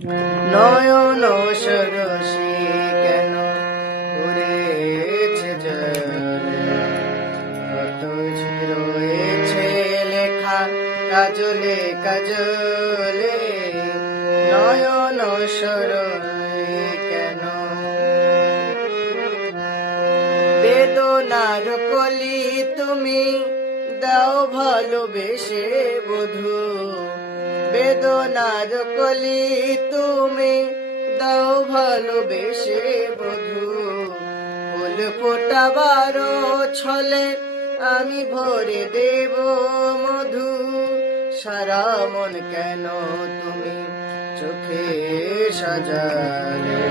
নয়ন সরসী কেন ঘুরেছে জলে, কত রয়েছে লেখা কাজলে কাজলে, নয়ন সরসী কেন। বেদনার কলি তুমি দাও ভালোবেসে বধূ, বেদনার কলি তুমি দাও ভালোবেসে বধূ, ফুল ফোটাবার ছলে আমি ভরে দেব মধু, সারা মন কেন তুমি চোখে সাজালে,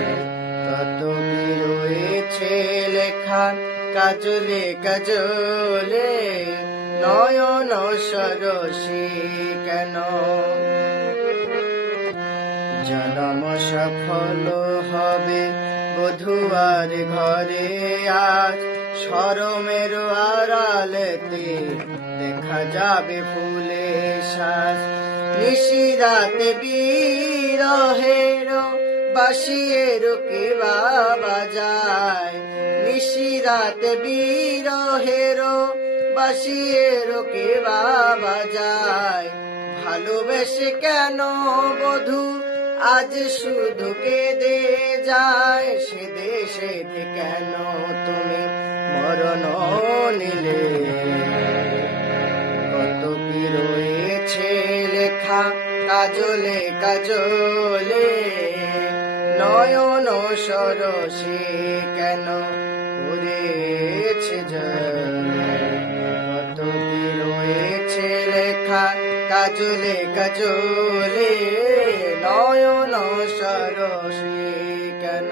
কত কি রয়েছে লেখা কাজলে কাজলে, নয়ন সরসী কেন। জনম সফল হবে বধুয়ার ঘরে আজ, শরমের আড়ালেতে দেখা যাবে ফুলের শ্বাস, নিশিরাতে বিরহের বাঁশির কে বাজায়, নিশিরাতে বিরহের বাঁশির কে বাজায়, ভালোবেসে কেন বধূ আজ শুধু কেঁদে যায়, সে দেশে কেন তুমি মরণ নিলে, কত কি রয়েছে লেখা কাজলে কাজলে, নয়ন সরসী কেন ঘুরেছে জলে, কত কি রয়েছে লেখা কাজলে কাজলে, নয়ন সরসী কেন।